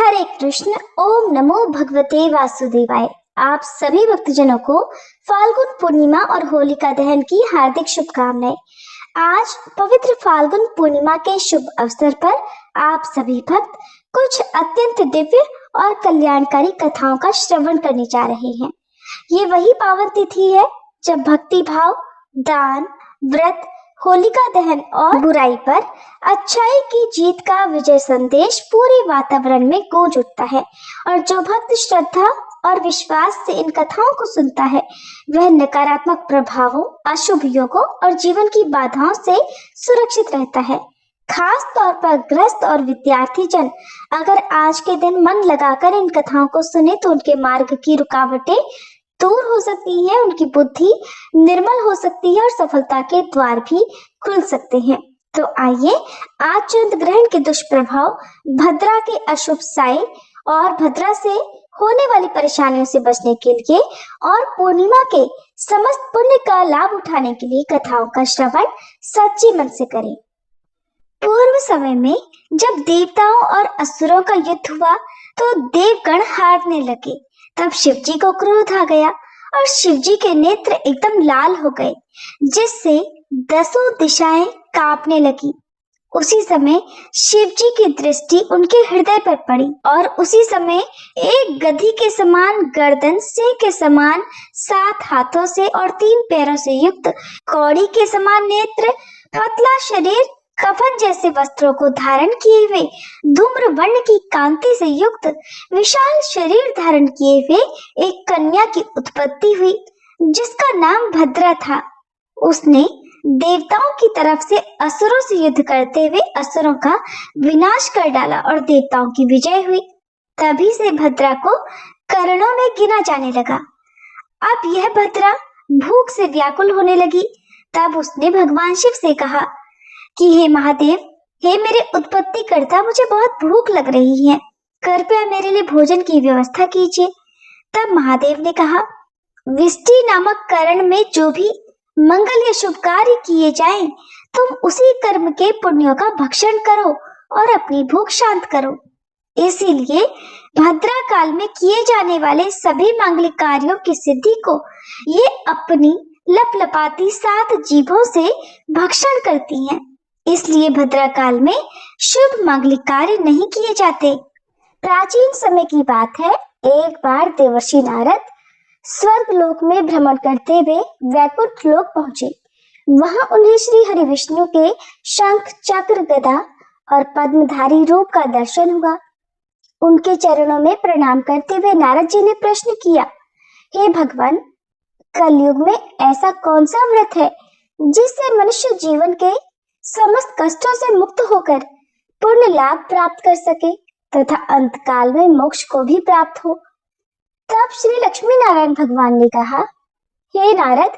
हरे कृष्ण। ओम नमो भगवते वासुदेवाय। आप सभी भक्तजनों को फाल्गुन पूर्णिमा और होलिका दहन की हार्दिक शुभकामनाएं। आज पवित्र फाल्गुन पूर्णिमा के शुभ अवसर पर आप सभी भक्त कुछ अत्यंत दिव्य और कल्याणकारी कथाओं का श्रवण करने जा रहे हैं। ये वही पावन तिथि है जब भक्ति भाव, दान, व्रत, होलिका दहन और बुराई पर अच्छाई की जीत का विजय संदेश पूरे वातावरण में गूंज उठता है। और जो भक्त श्रद्धा और विश्वास से इन कथाओं को सुनता है, वह नकारात्मक प्रभावों, अशुभ योगों और जीवन की बाधाओं से सुरक्षित रहता है। खास तौर पर गृहस्थ और विद्यार्थी जन अगर आज के दिन मन लगाकर इन कथाओं को सुने तो उनके मार्ग की रुकावटें दूर हो सकती है, उनकी बुद्धि निर्मल हो सकती है और सफलता के द्वार भी खुल सकते हैं। तो आइए आज चंद्र ग्रहण के दुष्प्रभाव, भद्रा के अशुभ साए और भद्रा से होने वाली परेशानियों से बचने के लिए और पूर्णिमा के समस्त पुण्य का लाभ उठाने के लिए कथाओं का श्रवण सच्चे मन से करें। पूर्व समय में जब देवताओं और असुरों का युद्ध हुआ तो देवगण हारने लगे। तब शिवजी को क्रोध आ गया और शिवजी के नेत्र एकदम लाल हो गए, जिससे 10 दिशाएं कांपने लगी। उसी समय शिवजी की दृष्टि उनके हृदय पर पड़ी और उसी समय एक गधी के समान गर्दन, सिंह के समान 7 हाथों से और 3 पैरों से युक्त, कौड़ी के समान नेत्र, पतला शरीर, कफन जैसे वस्त्रों को धारण किए हुए, धूम्र वर्ण की कांति से युक्त विशाल शरीर धारण किए हुए एक कन्या की उत्पत्ति हुई, जिसका नाम भद्रा था। उसने देवताओं की तरफ से असुरों से युद्ध करते हुए असुरों का विनाश कर डाला और देवताओं की विजय हुई। तभी से भद्रा को करणों में गिना जाने लगा। अब यह भद्रा भूख से व्याकुल होने लगी। तब उसने भगवान शिव से कहा कि हे महादेव, हे मेरे उत्पत्ति करता, मुझे बहुत भूख लग रही है, कृपया मेरे लिए भोजन की व्यवस्था कीजिए। तब महादेव ने कहा, विष्टि नामक करण में जो भी मंगल या शुभ कार्य किए जाएं, तुम उसी कर्म के पुण्यों का भक्षण करो और अपनी भूख शांत करो। इसीलिए भद्रा काल में किए जाने वाले सभी मांगलिक कार्यों की सिद्धि को ये अपनी लपलपाती 7 जीभों से भक्षण करती हैं। इसलिए भद्रा काल में शुभ मांगलिक कार्य नहीं किए जाते। प्राचीन समय की बात है, एक बार देवर्षि नारद स्वर्ग लोक में भ्रमण करते हुए वैकुंठ लोक पहुंचे। वहां उन्हें श्री हरि विष्णु के शंख, चक्र, गदा और पद्मधारी रूप का दर्शन हुआ। उनके चरणों में प्रणाम करते हुए नारद जी ने प्रश्न किया, हे भगवान, कलयुग में ऐसा कौन सा व्रत है जिससे मनुष्य जीवन के समस्त कष्टों से मुक्त होकर पूर्ण लाभ प्राप्त कर सके तथा अंत काल में मोक्ष को भी प्राप्त हो। तब श्री लक्ष्मी नारायण भगवान ने कहा, हे नारद,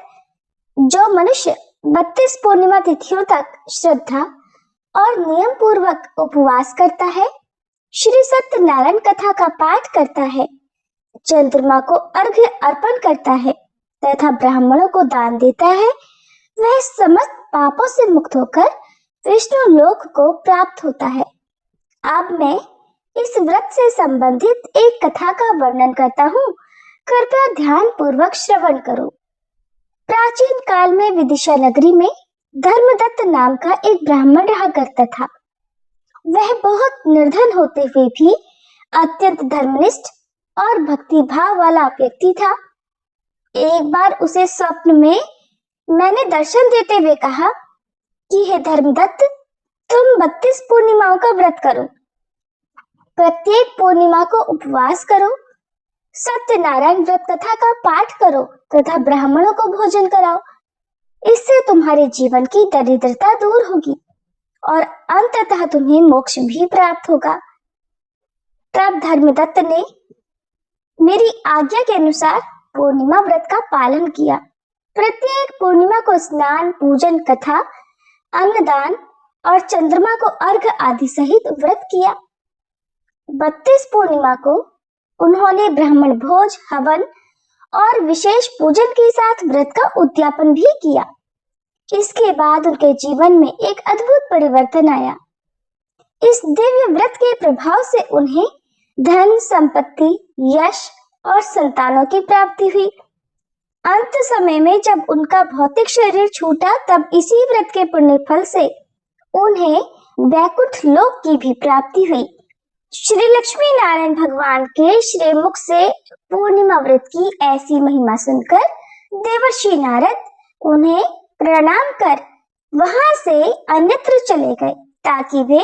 जो मनुष्य 32 पूर्णिमा तिथियों तक श्रद्धा और नियम पूर्वक उपवास करता है, श्री सत्यनारायण कथा का पाठ करता है, चंद्रमा को अर्घ्य अर्पण करता है तथा ब्राह्मणों को दान देता है, वह समस्त पापों से मुक्त होकर विष्णु लोक को प्राप्त होता है। अब मैं इस व्रत से संबंधित एक कथा का वर्णन करता हूँ, कृपया ध्यान पूर्वक श्रवण करो। प्राचीन काल में विदिशा नगरी में धर्मदत्त नाम का एक ब्राह्मण रहा करता था। वह बहुत निर्धन होते हुए भी अत्यंत धर्मनिष्ठ और भक्ति भाव वाला व्यक्ति था। एक बार उसे स्वप्न में मैंने दर्शन देते हुए कहा कि हे धर्मदत्त, तुम 32 पूर्णिमाओं का व्रत करो, प्रत्येक पूर्णिमा को उपवास करो, सत्यनारायण व्रत कथा का पाठ करो तथा ब्राह्मणों को भोजन कराओ। इससे तुम्हारे जीवन की दरिद्रता दूर होगी और अंततः तुम्हें मोक्ष भी प्राप्त होगा। तब धर्मदत्त ने मेरी आज्ञा के अनुसार पूर्णिमा व्रत का पालन किया। प्रत्येक पूर्णिमा को स्नान, पूजन, कथा, अन्नदान और चंद्रमा को अर्घ आदि सहित व्रत किया। 32 पूर्णिमा को उन्होंने ब्राह्मण भोज, हवन और विशेष पूजन के साथ व्रत का उद्यापन भी किया। इसके बाद उनके जीवन में एक अद्भुत परिवर्तन आया। इस दिव्य व्रत के प्रभाव से उन्हें धन संपत्ति, यश और संतानों की प्राप्ति हुई। अंत समय में जब उनका भौतिक शरीर छूटा तब इसी व्रत के पुण्य फल से उन्हें वैकुंठ लोक की भी प्राप्ति हुई। श्री लक्ष्मी नारायण भगवान के श्रीमुख से पूर्णिमा व्रत की ऐसी महिमा सुनकर देवर्षि नारद उन्हें प्रणाम कर वहां से अन्यत्र चले गए ताकि वे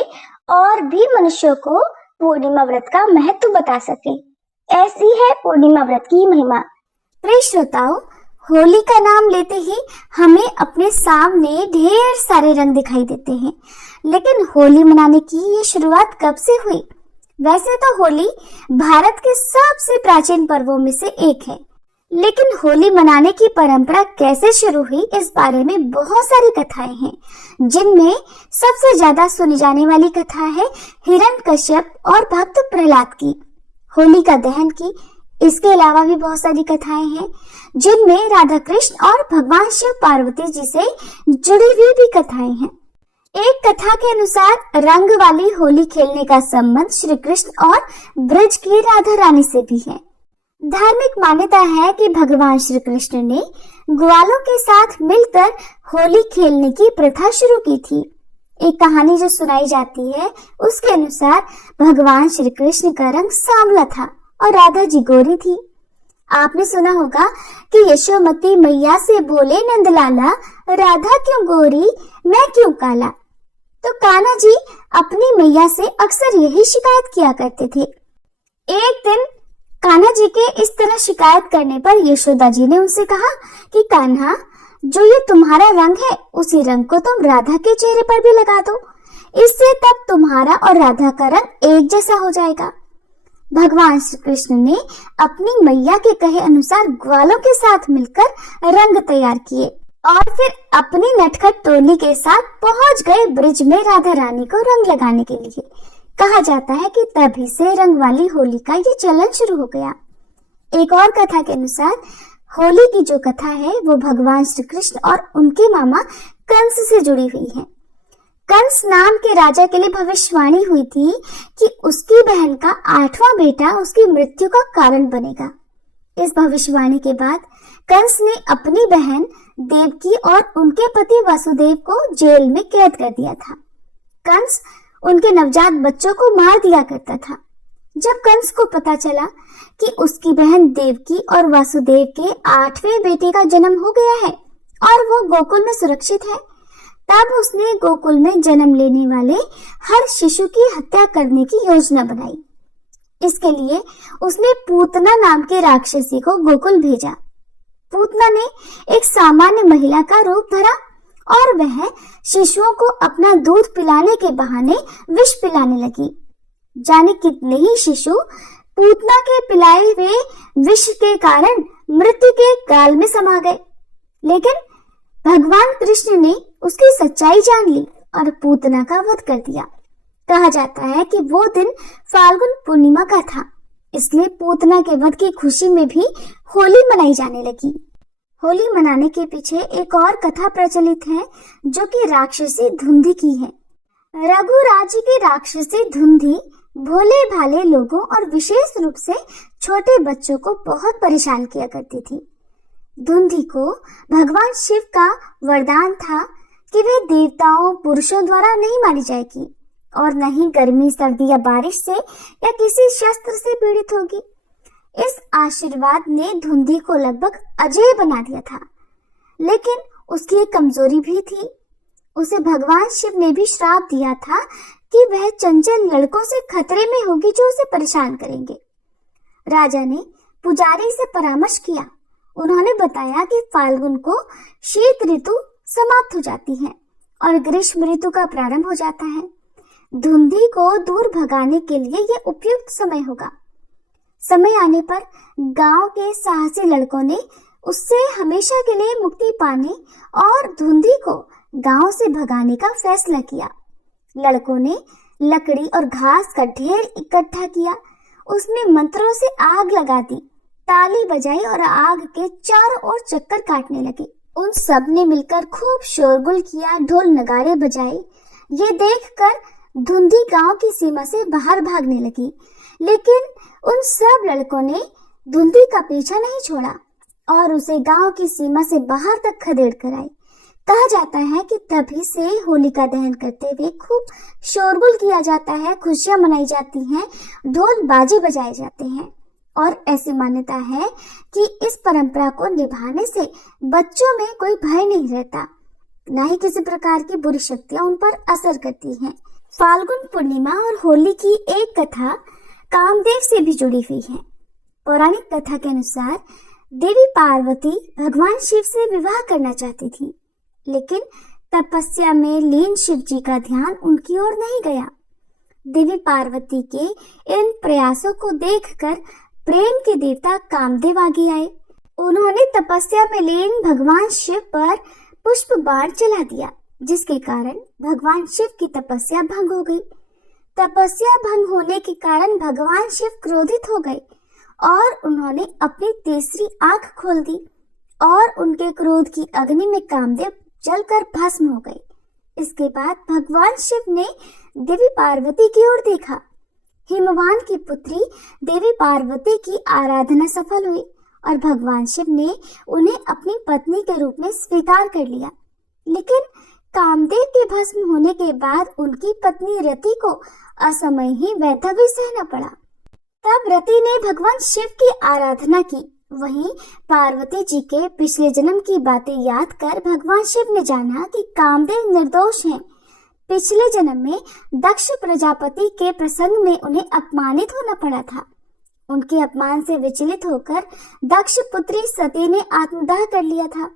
और भी मनुष्यों को पूर्णिमा व्रत का महत्व बता सके। ऐसी है पूर्णिमा व्रत की महिमा। प्रिय श्रोताओ, होली का नाम लेते ही हमें अपने सामने ढेर सारे रंग दिखाई देते हैं, लेकिन होली मनाने की ये शुरुआत कब से हुई? वैसे तो होली भारत के सबसे प्राचीन पर्वों में से एक है, लेकिन होली मनाने की परंपरा कैसे शुरू हुई इस बारे में बहुत सारी कथाएं हैं, जिनमें सबसे ज्यादा सुनी जाने वाली कथा है हिरण्यकश्यप और भक्त प्रहलाद की, होली का दहन की। इसके अलावा भी बहुत सारी कथाएं हैं जिनमें राधा कृष्ण और भगवान शिव पार्वती जी से जुड़ी हुई भी कथाएं हैं। एक कथा के अनुसार रंग वाली होली खेलने का संबंध श्री कृष्ण और ब्रज की राधा रानी से भी है। धार्मिक मान्यता है कि भगवान श्री कृष्ण ने ग्वालों के साथ मिलकर होली खेलने की प्रथा शुरू की थी। एक कहानी जो सुनाई जाती है उसके अनुसार भगवान श्री कृष्ण का रंग सांवला था और राधा जी गोरी थी। आपने सुना होगा कि यशोमती मैया से बोले नंदलाला, राधा क्यों गोरी मैं क्यों काला। तो कान्हा जी अपनी मैया से अक्सर यही शिकायत किया करते थे। एक दिन कान्हा जी के इस तरह शिकायत करने पर यशोदा जी ने उनसे कहा कि कान्हा, जो ये तुम्हारा रंग है उसी रंग को तुम राधा के चेहरे पर भी लगा दो, इससे तब तुम्हारा और राधा का रंग एक जैसा हो जाएगा। भगवान श्री कृष्ण ने अपनी मैया के कहे अनुसार ग्वालों के साथ मिलकर रंग तैयार किए और फिर अपनी नटखट टोली के साथ पहुंच गए ब्रिज में राधा रानी को रंग लगाने के लिए। कहा जाता है कि तभी से रंग वाली होली का ये चलन शुरू हो गया। एक और कथा के अनुसार होली की जो कथा है वो भगवान श्री कृष्ण और उनके मामा कंस से जुड़ी हुई है। कंस नाम के राजा के लिए भविष्यवाणी हुई थी कि उसकी बहन का 8वां बेटा उसकी मृत्यु का कारण बनेगा। इस भविष्यवाणी के बाद कंस ने अपनी बहन देवकी और उनके पति वासुदेव को जेल में कैद कर दिया था। कंस उनके नवजात बच्चों को मार दिया करता था। जब कंस को पता चला कि उसकी बहन देवकी और वासुदेव के 8वें बेटे का जन्म हो गया है और वो गोकुल में सुरक्षित है, तब उसने गोकुल में जन्म लेने वाले हर शिशु की हत्या करने की योजना बनाई। इसके लिए उसने पूतना नाम के राक्षसी को गोकुल भेजा। पूतना ने एक सामान्य महिला का रूप धरा और वह शिशुओं को अपना दूध पिलाने के बहाने विष पिलाने लगी। जाने कितने ही शिशु पूतना के पिलाए हुए विष के कारण मृत्यु के गाल में समा गए, लेकिन भगवान कृष्ण ने उसकी सच्चाई जान ली और पूतना का वध कर दिया। कहा जाता है कि वो दिन फाल्गुन पूर्णिमा का था, इसलिए पूतना के वध की खुशी में भी होली मनाई जाने लगी। होली मनाने के पीछे एक और कथा प्रचलित है जो कि राक्षसी धुंधी की है। रघु राज्य की राक्षसी धुंधी भोले भाले लोगों और विशेष रूप से छोटे बच्चों को बहुत परेशान किया करती थी। धुंधी को भगवान शिव का वरदान था कि वह देवताओं पुरुषों द्वारा नहीं मारी जाएगी और न ही गर्मी सर्दी या बारिश से या किसी शस्त्र से पीड़ित होगी। इस आशीर्वाद ने धुंधी को लगभग अजेय बना दिया था, लेकिन उसकी एक कमजोरी भी थी। उसे भगवान शिव ने भी श्राप दिया था कि वह चंचल लड़कों से खतरे में होगी जो उसे परेशान करेंगे। राजा ने पुजारी से परामर्श किया। उन्होंने बताया कि फाल्गुन को शीत ऋतु समाप्त हो जाती है और ग्रीष्म ऋतु का प्रारंभ हो जाता है। धुंधी को दूर भगाने के लिए यह उपयुक्त समय होगा। समय आने पर गांव के साहसी लड़कों ने उससे हमेशा के लिए मुक्ति पाने और धुंधी को गांव से भगाने का फैसला किया। लड़कों ने लकड़ी और घास का ढेर इकट्ठा किया, उसमें मंत्रों से आग लगा दी, ताली बजाई और आग के चारों ओर चक्कर काटने लगे। उन सब ने मिलकर खूब शोरगुल किया, ढोल नगाड़े बजाए। ये देखकर धुंधी गांव की सीमा से बाहर भागने लगी, लेकिन उन सब लड़कों ने धुंधी का पीछा नहीं छोड़ा और उसे गांव की सीमा से बाहर तक खदेड़ कर आए। कहा जाता है कि तभी से होलिका दहन करते हुए खूब शोरगुल किया जाता है, खुशियां मनाई जाती हैं, ढोल बाजे बजाए जाते हैं और ऐसी मान्यता है कि इस परंपरा को निभाने से बच्चों में कोई भय नहीं रहता, ना ही किसी प्रकार की बुरी शक्तियां उन पर असर करती हैं। फाल्गुन पूर्णिमा और होली की एक कथा कामदेव से भी जुड़ी हुई है। पौराणिक कथा के अनुसार देवी पार्वती भगवान शिव से विवाह करना चाहती थी, लेकिन तपस्या में लीन शिव जी का ध्यान उनकी ओर नहीं गया। देवी पार्वती के इन प्रयासों को देखकर प्रेम के देवता कामदेव आगे आए। उन्होंने तपस्या में लीन भगवान शिव पर पुष्प बाण चला दिया, जिसके कारण भगवान शिव की तपस्या भंग हो गई। तपस्या भंग होने के कारण भगवान शिव क्रोधित हो गए और उन्होंने अपनी तीसरी आंख खोल दी और उनके क्रोध की अग्नि में कामदेव जलकर भस्म हो गए। इसके बाद भगवान शिव ने देवी पार्वती की ओर देखा। हिमवान की पुत्री देवी पार्वती की आराधना सफल हुई और भगवान शिव ने उन्हें अपनी पत्नी के रूप में स्वीकार कर लिया। लेकिन कामदेव के भस्म होने के बाद उनकी पत्नी रति को असमय ही वैधव्य सहना पड़ा। तब रति ने भगवान शिव की आराधना की। वहीं पार्वती जी के पिछले जन्म की बातें याद कर भगवान शिव ने जाना कि कामदेव निर्दोष हैं। पिछले जन्म में दक्ष प्रजापति के प्रसंग में उन्हें अपमानित होना पड़ा था। उनके अपमान से विचलित होकर दक्ष पुत्री सती ने आत्मदाह कर लिया था।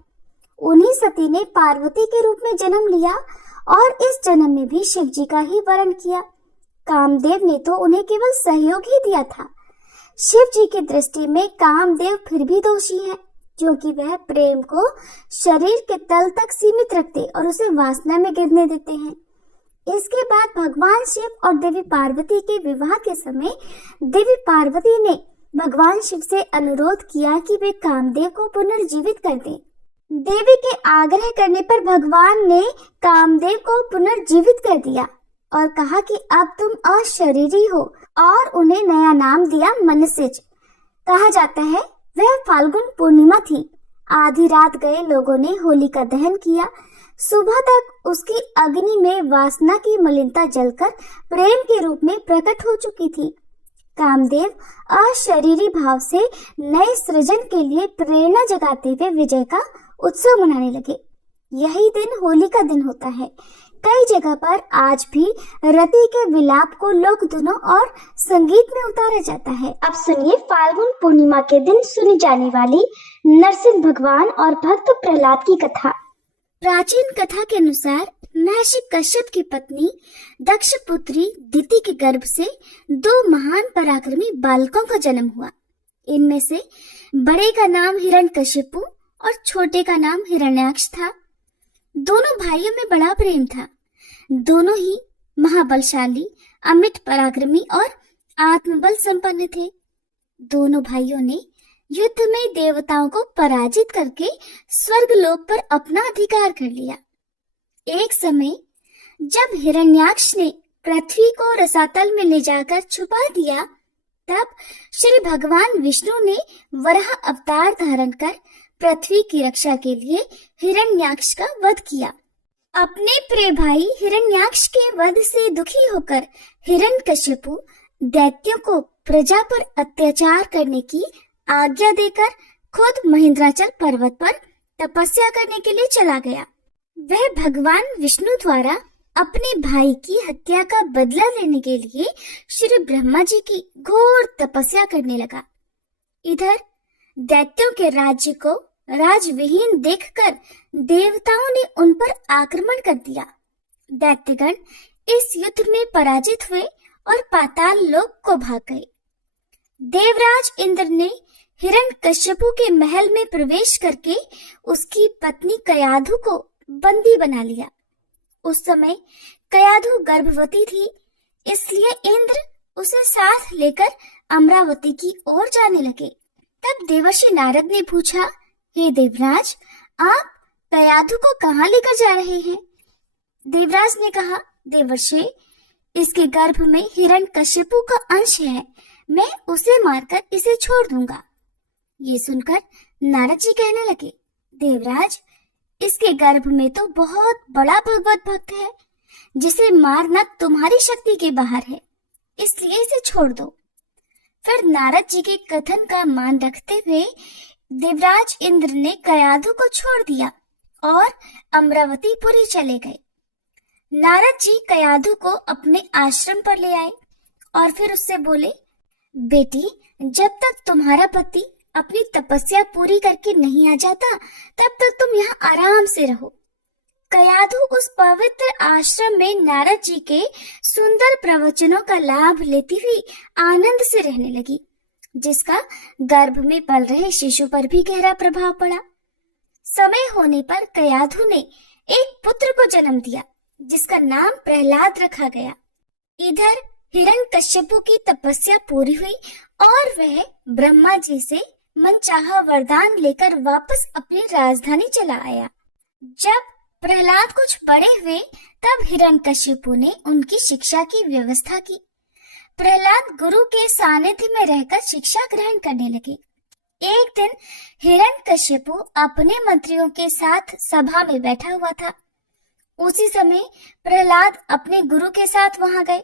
उन्हीं सती ने पार्वती के रूप में जन्म लिया और इस जन्म में भी शिव जी का ही वरण किया। कामदेव ने तो उन्हें केवल सहयोग ही दिया था। शिव जी की दृष्टि में कामदेव फिर भी दोषी है, क्योंकि वह प्रेम को शरीर के तल तक सीमित रखते और उसे वासना में गिरने देते हैं। इसके बाद भगवान शिव और देवी पार्वती के विवाह के समय देवी पार्वती ने भगवान शिव से अनुरोध किया कि वे कामदेव को पुनर्जीवित कर दें। देवी के आग्रह करने पर भगवान ने कामदेव को पुनर्जीवित कर दिया और कहा कि अब तुम अशरीरी हो और उन्हें नया नाम दिया मनसिज। कहा जाता है वह फाल्गुन पूर्णिमा थी। आधी रात गए लोगों ने होलिका दहन किया। सुबह तक उसकी अग्नि में वासना की मलिनता जलकर प्रेम के रूप में प्रकट हो चुकी थी। कामदेव अशरीरी भाव से नए सृजन के लिए प्रेरणा जगाते हुए विजय का उत्सव मनाने लगे। यही दिन होली का दिन होता है। कई जगह पर आज भी रति के विलाप को लोक धुनों और संगीत में उतारा जाता है। अब सुनिए फाल्गुन पूर्णिमा के दिन सुनी जाने वाली नरसिंह भगवान और भक्त प्रहलाद की कथा। प्राचीन कथा के अनुसार महर्षि कश्यप की पत्नी दक्ष पुत्री दिति के गर्भ से दो महान पराक्रमी बालकों का जन्म हुआ। इनमें से बड़े का नाम हिरण्यकशिपु और छोटे का नाम हिरण्याक्ष था। दोनों भाइयों में बड़ा प्रेम था। दोनों ही महाबलशाली, अमित पराक्रमी और आत्मबल संपन्न थे। दोनों भाइयों ने युद्ध में देवताओं को पराजित करके स्वर्गलोक पर अपना अधिकार कर लिया। एक समय जब हिरण्याक्ष ने पृथ्वी को रसातल में ले जाकर छुपा दिया, तब श्री भगवान विष्णु ने वराह अवतार धारण कर पृथ्वी की रक्षा के लिए हिरण्याक्ष का वध किया। अपने प्रिय भाई हिरण्याक्ष के वध से दुखी होकर हिरण्यकशिपु दैत्यों को प्रजा पर अत्याचार करने की आज्ञा देकर खुद महेंद्राचल पर्वत पर तपस्या करने के लिए चला गया। वह भगवान विष्णु द्वारा अपने भाई की हत्या का बदला लेने के लिए श्री ब्रह्मा जी की घोर तपस्या करने लगा। इधर दैत्यों के राज्य को राजविहीन देखकर देवताओं ने उन पर आक्रमण कर दिया। दैत्यगण इस युद्ध में पराजित हुए और पाताल लोक को भाग गए। देवराज इंद्र ने हिरण्यकश्यपु के महल में प्रवेश करके उसकी पत्नी कयाधु को बंदी बना लिया। उस समय कयाधु गर्भवती थी, इसलिए इंद्र उसे साथ लेकर अमरावती की ओर जाने लगे। तब देवर्षि नारद ने पूछा, हे देवराज, आप कयाधु को कहाँ लेकर जा रहे हैं? देवराज ने कहा, देवर्षि, इसके गर्भ में हिरण्यकशिपु का अंश है। मैं उसे मारकर इसे छोड़ दूंगा। ये सुनकर नारद जी कहने लगे, देवराज, इसके गर्भ में तो बहुत बड़ा भगवत भक्त है, जिसे मारना तुम्हारी शक्ति के बाहर है, इसलिए इसे छोड़ दो। फिर नारद जी के कथन का मान रखते हुए देवराज इंद्र ने कयाधु को छोड़ दिया और अमरावतीपुरी चले गए। नारद जी कयाधु को अपने आश्रम पर ले आए और फिर उससे बोले, बेटी, जब तक तुम्हारा पति अपनी तपस्या पूरी करके नहीं आ जाता, तब तक तुम यहाँ आराम से रहो। कयाधु उस पवित्र आश्रम में नारद जी के सुंदर प्रवचनों का लाभ लेती हुई आनंद से रहने लगी, जिसका गर्भ में पल रहे शिशु पर भी गहरा प्रभाव पड़ा। समय होने पर कयाधु ने एक पुत्र को जन्म दिया, जिसका नाम प्रहलाद रखा गया। इधर हिरण्यकश्यपु की तपस्या पूरी हुई और वह ब्रह्मा जी से मनचाहा वरदान लेकर वापस अपनी राजधानी चला आया। जब प्रहलाद कुछ बड़े हुए, तब हिरण्यकश्यपु ने उनकी शिक्षा की व्यवस्था की। प्रहलाद गुरु के सानिध्य में रहकर शिक्षा ग्रहण करने लगे। एक दिन हिरण्यकश्यपु अपने मंत्रियों के साथ सभा में बैठा हुआ था। उसी समय प्रहलाद अपने गुरु के साथ वहां गए।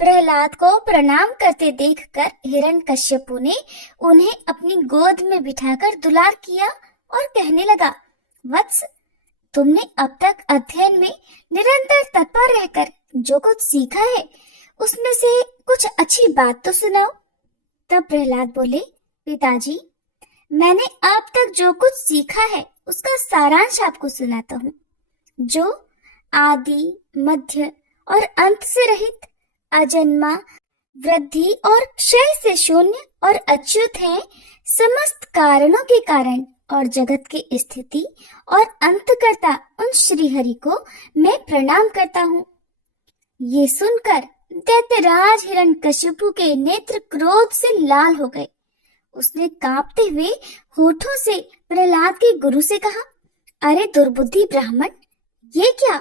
प्रहलाद को प्रणाम करते देखकर हिरण्यकश्यपु ने उन्हें अपनी गोद में बिठाकर दुलार किया और कहने लगा, वत्स, तुमने अब तक अध्ययन में निरंतर तत्पर रहकर जो कुछ सीखा है, उसमें से कुछ अच्छी बात तो सुनाओ। तब प्रहलाद बोले, पिताजी, मैंने अब तक जो कुछ सीखा है उसका सारांश आपको सुनाता हूँ। जो आदि, मध्य और अंत से रहित, अजन्मा, वृद्धि और क्षय से शून्य और अच्युत है, समस्त कारणों के कारण और जगत की स्थिति और अंतकर्ता उन श्रीहरि को मैं प्रणाम करता हूँ। ये सुनकर दैत्यराज हिरण्यकश्यपु के नेत्र क्रोध से लाल हो गए। उसने कांपते हुए होठों से प्रहलाद के गुरु से कहा, अरे दुर्बुद्धि ब्राह्मण, ये क्या?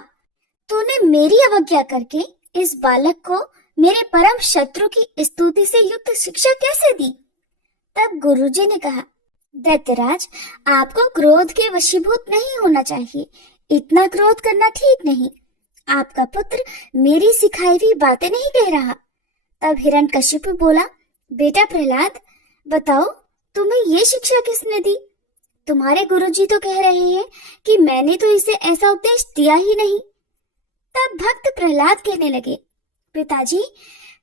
तूने मेरी अवज्ञा करके इस बालक को मेरे परम शत्रु की स्तुति से युक्त शिक्षा कैसे दी? तब गुरुजी ने कहा, दैत्यराज, आपको क्रोध के वशीभूत नहीं होना चाहिए। इतना क्रोध करना ठीक नहीं। आपका पुत्र मेरी सिखाई हुई बातें नहीं कह रहा। तब हिरण्यकश्यपु बोला, बेटा प्रहलाद, बताओ, तुम्हें ये शिक्षा किसने दी? तुम्हारे गुरुजी तो कह रहे हैं कि मैंने तो इसे ऐसा उपदेश दिया ही नहीं। तब भक्त प्रहलाद कहने लगे, पिताजी,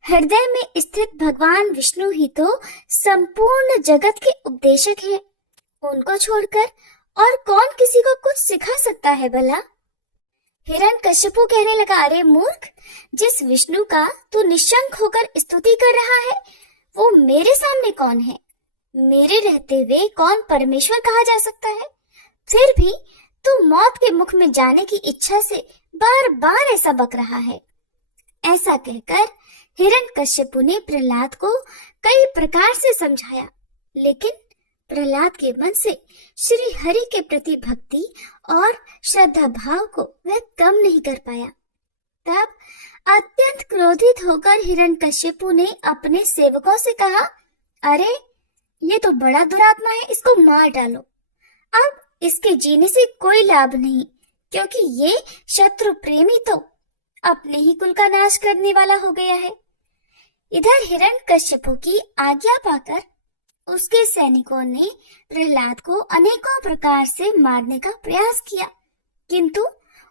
हृदय में स्थित भगवान विष्णु ही तो संपूर्ण जगत के उपदेशक हैं। उनको छोड़कर और कौन किसी को कुछ सिखा सकता है भला? हिरण्यकश्यपु कहने लगा, अरे मूर्ख, जिस विष्णु का तू निशंक होकर स्तुति कर रहा है, वो मेरे सामने कौन है? मेरे रहते हुए कौन परमेश्वर कहा जा सकता है? फिर भी तू मौत के मुख में जाने की इच्छा से बार बार ऐसा बक रहा है। ऐसा कहकर हिरण्यकश्यपु ने प्रहलाद को कई प्रकार से समझाया, लेकिन प्रहलाद के मन से श्री हरि के प्रति भक्ति और श्रद्धा भाव को वह कम नहीं कर पाया। तब अत्यंत क्रोधित होकर हिरण्यकश्यपु ने अपने सेवकों से कहा, अरे ये तो बड़ा दुरात्मा है, इसको मार डालो। अब इसके जीने से कोई लाभ नहीं, क्योंकि ये शत्रु प्रेमी तो अपने ही कुल का नाश करने वाला हो गया है। इधर हिरण्यकश्यपु की आज्ञा पाकर उसके सैनिकों ने प्रहलाद को अनेकों प्रकार से मारने का प्रयास किया, किंतु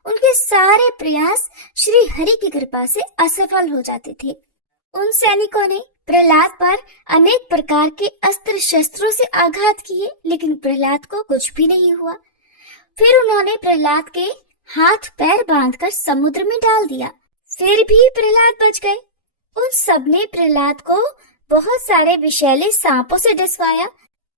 उनके सारे प्रयास श्री हरि की कृपा से असफल हो जाते थे। उन सैनिकों ने प्रहलाद पर अनेक प्रकार के अस्त्र शस्त्रों से आघात किए, लेकिन प्रहलाद को कुछ भी नहीं हुआ। फिर उन्होंने प्रहलाद के हाथ पैर बांधकर समुद्र में डाल दिया, फिर भी प्रहलाद बच गए। उन सबने प्रहलाद को बहुत सारे विषैले सांपों से डसवाया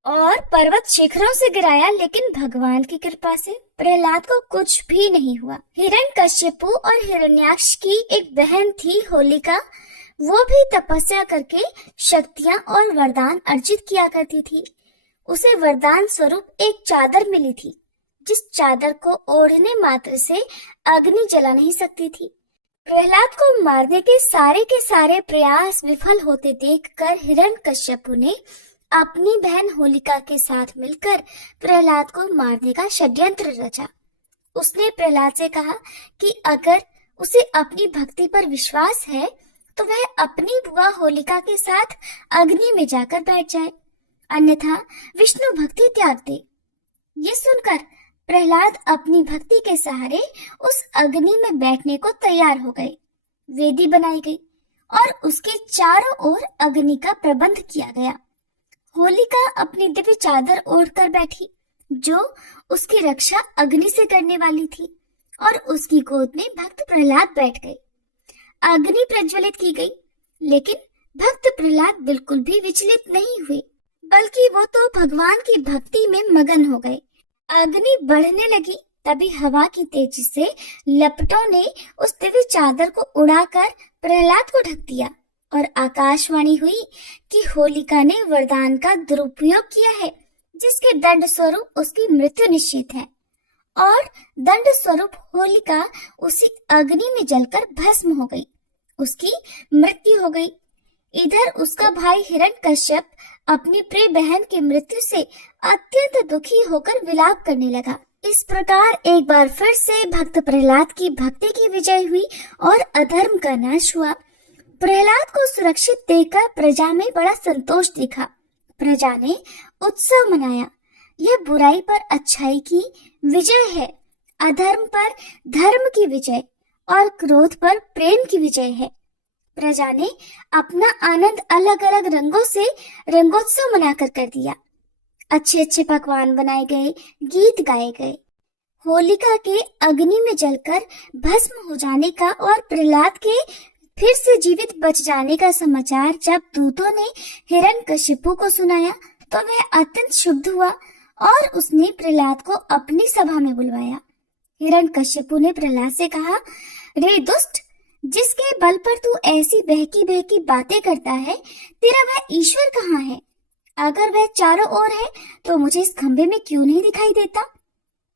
और पर्वत शिखरों से गिराया, लेकिन भगवान की कृपा से प्रहलाद को कुछ भी नहीं हुआ। हिरण्यकश्यपु और हिरण्याक्ष की एक बहन थी होलिका, वो भी तपस्या करके शक्तियां और वरदान अर्जित किया करती थी। उसे वरदान स्वरूप एक चादर मिली थी, जिस चादर को ओढ़ने मात्र से अग्नि जला नहीं सकती थी। प्रहलाद को मारने के सारे प्रयास विफल होते देखकर हिरण्यकश्यप ने अपनी बहन होलिका के साथ मिलकर प्रहलाद को मारने का षड्यंत्र रचा। उसने प्रहलाद से कहा कि अगर उसे अपनी भक्ति पर विश्वास है तो वह अपनी बुआ होलिका के साथ अग्नि में जाकर बैठ जाए, अन्यथा विष्णु भक्ति त्याग दे। ये सुनकर प्रहलाद अपनी भक्ति के सहारे उस अग्नि में बैठने को तैयार हो गए। वेदी बनाई गई और उसके चारों ओर अग्नि का प्रबंध किया गया। होलिका अपनी दिव्य चादर ओढ़कर बैठी, जो उसकी रक्षा अग्नि से करने वाली थी, और उसकी गोद में भक्त प्रहलाद बैठ गए। अग्नि प्रज्वलित की गई, लेकिन भक्त प्रहलाद बिल्कुल भी विचलित नहीं हुए, बल्कि वो तो भगवान की भक्ति में मगन हो गए। अग्नि बढ़ने लगी, तभी हवा की तेजी से लपटों ने उस दिव्य चादर को उड़ाकर प्रहलाद को ढक दिया और आकाशवाणी हुई कि होलिका ने वरदान का दुरुपयोग किया है, जिसके दंड स्वरूप उसकी मृत्यु निश्चित है। और दंड स्वरूप होलिका उसी अग्नि में जलकर भस्म हो गई, उसकी मृत्यु हो गई। इधर उसका भाई हिरण्यकश्यप अपनी प्रिय बहन की मृत्यु से अत्यंत दुखी होकर विलाप करने लगा। इस प्रकार एक बार फिर से भक्त प्रहलाद की भक्ति की विजय हुई और अधर्म का नाश हुआ। प्रहलाद को सुरक्षित देखकर प्रजा में बड़ा संतोष दिखा। प्रजा ने उत्सव मनाया। यह बुराई पर अच्छाई की विजय है, अधर्म पर धर्म की विजय और क्रोध पर प्रेम की विजय है। प्रजा ने अपना आनंद अलग अलग रंगों से रंगोत्सव मनाकर कर दिया। अच्छे अच्छे पकवान बनाए गए, गीत गाए गए। होलिका के अग्नि में जलकर भस्म हो जाने का और प्रहलाद के फिर से जीवित बच जाने का समाचार जब दूतों ने हिरण्यकशिपु को सुनाया तो वह अत्यंत क्षुब्ध हुआ और उसने प्रहलाद को अपनी सभा में बुलवाया। हिरण्यकशिपु ने प्रहलाद से कहा, रे दुष्ट, जिसके बल पर तू ऐसी बहकी बहकी बातें करता है, तेरा वह ईश्वर कहाँ है? अगर वह चारों ओर है तो मुझे इस खंभे में क्यों नहीं दिखाई देता?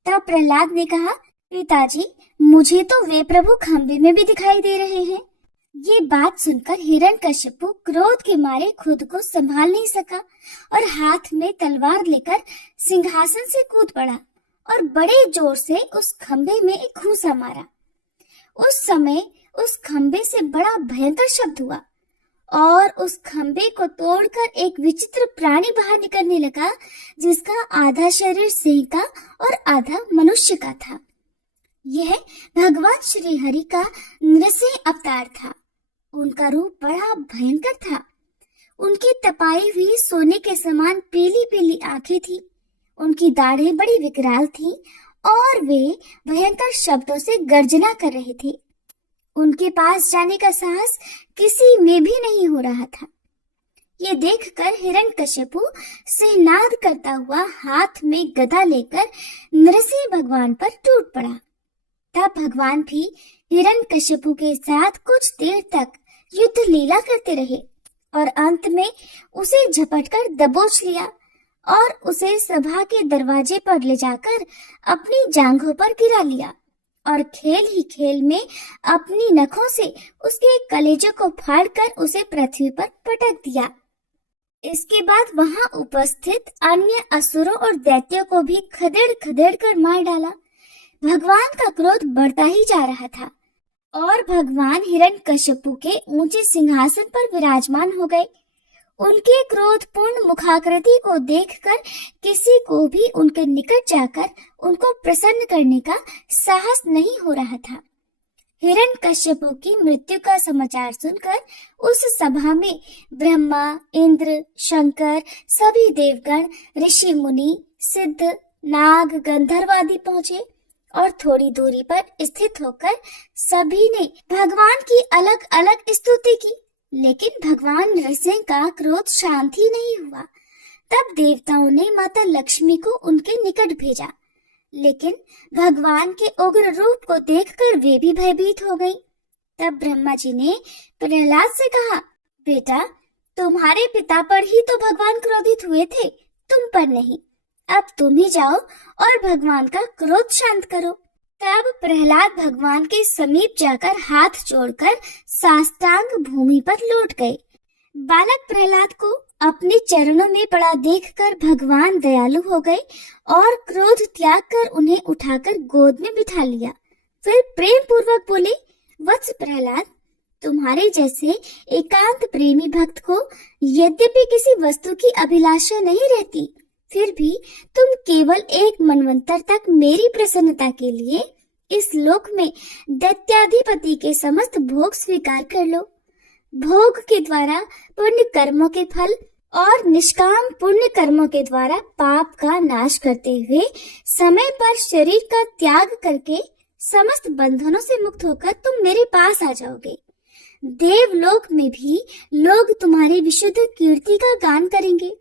तब प्रहलाद ने कहा, पिताजी, मुझे तो वे प्रभु खंभे में भी दिखाई दे रहे हैं। ये बात सुनकर हिरण्यकशिपु क्रोध के मारे खुद को संभाल नहीं सका और हाथ में तलवार लेकर सिंहासन से कूद पड़ा और बड़े जोर से उस खंभे में एक घूंसा मारा। उस समय उस खंभे से बड़ा भयंकर शब्द हुआ और उस खंभे को तोड़कर एक विचित्र प्राणी बाहर निकलने लगा, जिसका आधा शरीर सिंह का और आधा मनुष्य का था। यह भगवान श्री हरि का नृसिंह अवतार था। उनका रूप बड़ा भयंकर था। उनकी तपाई हुई सोने के समान पीली पीली आंखें थी। उनकी दाढ़ें बड़ी विकराल थीं और वे भयंकर शब्दों से गर्जना कर रहे थे। उनके पास जाने का साहस किसी में भी नहीं हो रहा था। ये देखकर हिरण्यकशिपु सिंहनाद करता हुआ हाथ में गदा लेकर नृसिंह भगवान पर टूट पड़ा। तब भगवान भी हिरण्यकशिपु के साथ कुछ देर तक युद्ध लीला करते रहे और अंत में उसे झपटकर दबोच लिया और उसे सभा के दरवाजे पर ले जाकर अपनी जांघों पर गिरा लिया और खेल ही खेल में अपनी नखों से उसके कलेजे को फाड़कर उसे पृथ्वी पर पटक दिया। इसके बाद वहां उपस्थित अन्य असुरों और दैत्यों को भी खदेड़ खदेड़ कर मार डाला। भगवान का क्रोध बढ़ता ही जा रहा था और भगवान हिरण्यकशिपु के ऊंचे सिंहासन पर विराजमान हो गए। उनके क्रोधपूर्ण मुखाकृति को देखकर किसी को भी उनके निकट जाकर उनको प्रसन्न करने का साहस नहीं हो रहा था। हिरण्यकशिपु की मृत्यु का समाचार सुनकर उस सभा में ब्रह्मा, इंद्र, शंकर, सभी देवगण, ऋषि मुनि, सिद्ध, नाग, गंधर्व आदि पहुंचे और थोड़ी दूरी पर स्थित होकर सभी ने भगवान की अलग अलग स्तुति की। लेकिन भगवान नृसिंह का क्रोध शांत ही नहीं हुआ। तब देवताओं ने माता लक्ष्मी को उनके निकट भेजा, लेकिन भगवान के उग्र रूप को देखकर वे भी भयभीत हो गई। तब ब्रह्मा जी ने प्रहलाद से कहा, बेटा, तुम्हारे पिता पर ही तो भगवान क्रोधित हुए थे, तुम पर नहीं। अब तुम ही जाओ और भगवान का क्रोध शांत करो। तब प्रहलाद भगवान के समीप जाकर हाथ जोड़कर साष्टांग भूमि पर लौट गए। बालक प्रहलाद को अपने चरणों में पड़ा देखकर भगवान दयालु हो गए और क्रोध त्याग कर उन्हें उठाकर गोद में बिठा लिया। फिर प्रेम पूर्वक बोले, वत्स प्रहलाद, तुम्हारे जैसे एकांत प्रेमी भक्त को यद्यपि किसी वस्तु की अभिलाषा नहीं रहती, फिर भी तुम केवल एक मनवंतर तक मेरी प्रसन्नता के लिए इस लोक में दैत्याधिपति के समस्त भोग स्वीकार कर लो। भोग के द्वारा पुण्य कर्मों के फल और निष्काम पुण्य कर्मों के द्वारा पाप का नाश करते हुए समय पर शरीर का त्याग करके समस्त बंधनों से मुक्त होकर तुम मेरे पास आ जाओगे। देवलोक में भी लोग तुम्हारी विशुद्ध कीर्ति का गान करेंगे।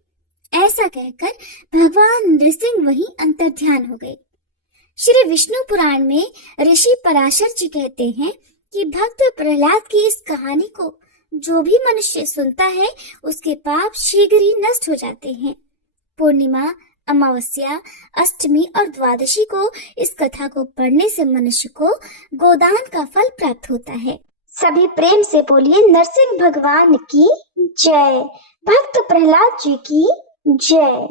ऐसा कहकर भगवान नृसिंह वहीं अंतर्ध्यान हो गए। श्री विष्णु पुराण में ऋषि पराशर जी कहते हैं कि भक्त प्रहलाद की इस कहानी को जो भी मनुष्य सुनता है उसके पाप शीघ्र ही नष्ट हो जाते हैं। पूर्णिमा, अमावस्या, अष्टमी और द्वादशी को इस कथा को पढ़ने से मनुष्य को गोदान का फल प्राप्त होता है। सभी प्रेम से बोलिए नरसिंह भगवान की जय, भक्त प्रहलाद जी की जय।